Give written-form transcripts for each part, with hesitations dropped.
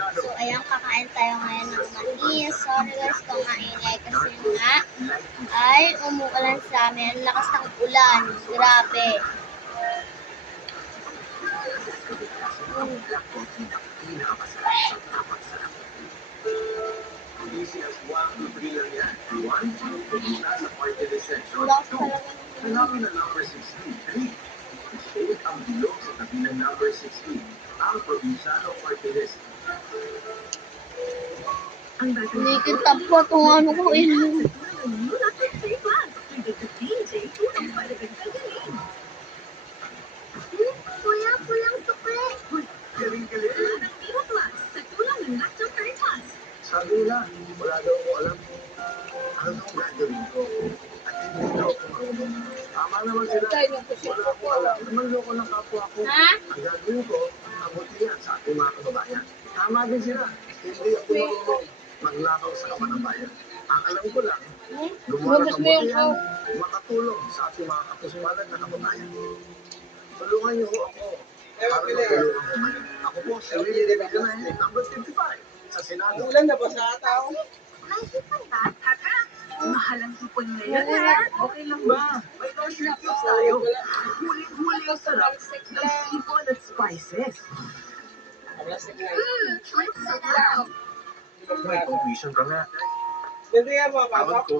So, ayan, kakain tayo ngayon ng mais. Sorry guys kung maingay kasi nga ay umuulan sa amin. Ang lakas ng ulan. Grabe. Phenomena number 63. Shade ang bilog sa tabi ng number 16. Ang probinsyano party list. Nakikita po kung ano ko yun. Kuya, pulang sukli. Galing-galing. Sabi nila, wala daw ko alam kung anong gagawin ko. At hindi daw ako marunong. Tama naman sila. Wala akong alam. Namanloko ng kapwa ko. Ang gagawin ko, mabuti yan sa ating mga kababayan. Tama din sila. Hindi ako marunong maglakaw sa kaman ng bayan. Ang alam ko lang, gumawa ng kabutihan, makatulong sa ating mga kapusumanan na kababayan. Tulungan niyo ako para matulungan ko kayo. Ako po si Willie De Villanueva, number 55 sa Senado. Ulan na ba sa tao? Mahal ang ipon ngayon, ha? Okay lang ba? May grocery tips tayo. Huling-huli ang sarap ng ipon at spices. May commission ka nga. Hindi nga ba, Papa? Tawag ko.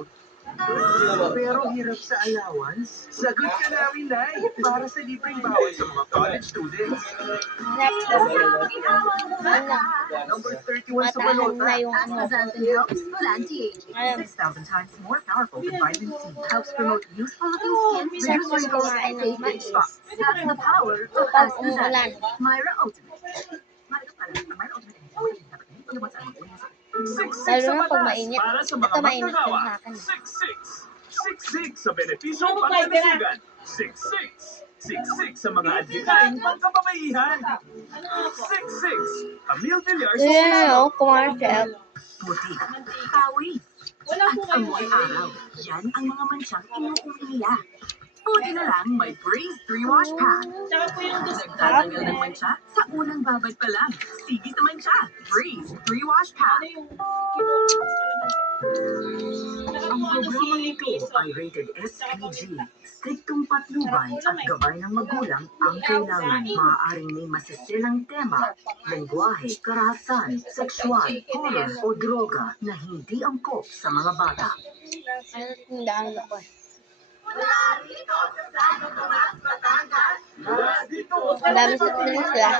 Pero hirap sa allowance. Sagot ka namin, Nay. Para sa libreng bawal sa mga college students. Number 31 sa Matahan balota. na yung ano. Alam. 6,000 times more powerful than vitamin C. Helps promote youthful-looking skin, Sarap reduce ko wrinkles, kumain ng and fade mais. spots. That's the power of Pag Astaxanthin. umuulan. Myra Ultimate. Myra Ultimate. Lalo na pag mainit. Ito mainit din sa akin. 6-6 sa benepisyong pangkalusugan. 6-6 sa mga adhikain pagkababaihan. 6-6 Camille Villar sa Ayan Senado. o, commercial. Puti, pawis, at amoy araw. Yan ang mga mansyang inuumiya. Buti na lang may Breeze 3-Wash Pack. Nagtatanggal ng mancha sa unang babad pa lang. Sige sa mancha. Breeze 3-Wash Pack. Ang programang ito ay rated SPG. Striktong patnubay at gabay ng magulang ang kailangan. Maaaring may masisilang tema, lengguwahe, karahasan, sexual, horror o droga na hindi angkop sa mga bata. Ang daan ako. Ang dami sa sila.